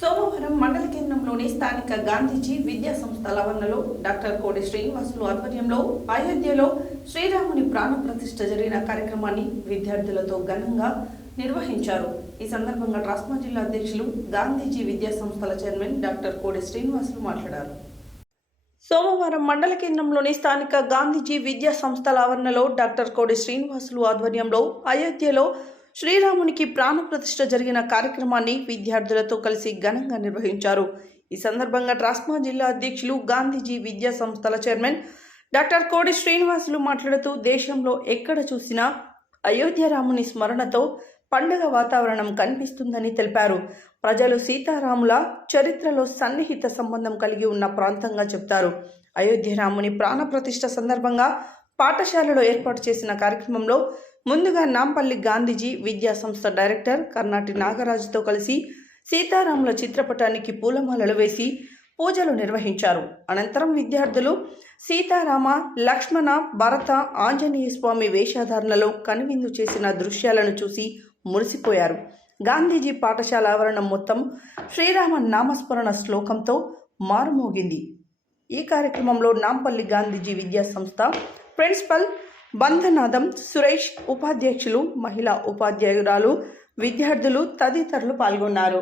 సోమవారం మండల కేంద్రంలోని స్థానిక గాంధీజీ విద్యా సంస్థల ఆవరణలో డాక్టర్ కోడి శ్రీనివాసులు ఆధ్వర్యంలో అయోధ్యలో శ్రీరాముని ప్రాణ ప్రతిష్ఠ జరిగిన కార్యక్రమాన్ని విద్యార్థులతో ఘనంగా నిర్వహించారు. ఈ సందర్భంగా ట్రాస్మా జిల్లా అధ్యక్షులు గాంధీజీ విద్యా సంస్థల చైర్మన్ డాక్టర్ కోడి శ్రీనివాసులు మాట్లాడారు. సోమవారం మండల కేంద్రంలోని స్థానిక గాంధీజీ విద్యా సంస్థల ఆవరణలో డాక్టర్ కోడి శ్రీనివాసులు ఆధ్వర్యంలో అయోధ్యలో శ్రీరామునికి ప్రాణ ప్రతిష్ఠ జరిగిన కార్యక్రమాన్ని విద్యార్థులతో కలిసి ఘనంగా నిర్వహించారు. ఈ సందర్భంగా ట్రాస్మా జిల్లా అధ్యక్షులు గాంధీజీ విద్యా సంస్థల చైర్మన్ డాక్టర్ కోడి శ్రీనివాసులు మాట్లాడుతూ దేశంలో ఎక్కడ చూసినా అయోధ్య రాముని స్మరణతో పండుగ వాతావరణం కనిపిస్తుందని తెలిపారు. ప్రజలు సీతారాముల చరిత్రలో సన్నిహిత సంబంధం కలిగి ఉన్న ప్రాంతంగా చెప్తారు. అయోధ్య రాముని ప్రాణ ప్రతిష్ఠ సందర్భంగా పాఠశాలలో ఏర్పాటు చేసిన కార్యక్రమంలో ముందుగా నాంపల్లి గాంధీజీ విద్యా సంస్థ డైరెక్టర్ కర్నాటి నాగరాజుతో కలిసి సీతారాముల చిత్రపటానికి పూలమాలలు వేసి పూజలు నిర్వహించారు. అనంతరం విద్యార్థులు సీతారామ, లక్ష్మణ, భరత, ఆంజనేయ స్వామి వేషధారణలో కనువిందు చేసిన దృశ్యాలను చూసి మురిసిపోయారు. గాంధీజీ పాఠశాల ఆవరణం మొత్తం శ్రీరామ నామస్మరణ శ్లోకంతో మారుమోగింది. ఈ కార్యక్రమంలో నాంపల్లి గాంధీజీ విద్యా సంస్థ ప్రిన్సిపల్ బంధనాదం సురేష్, ఉపాధ్యక్షులు, మహిళా ఉపాధ్యాయురాలు, విద్యార్థులు తదితరులు పాల్గొన్నారు.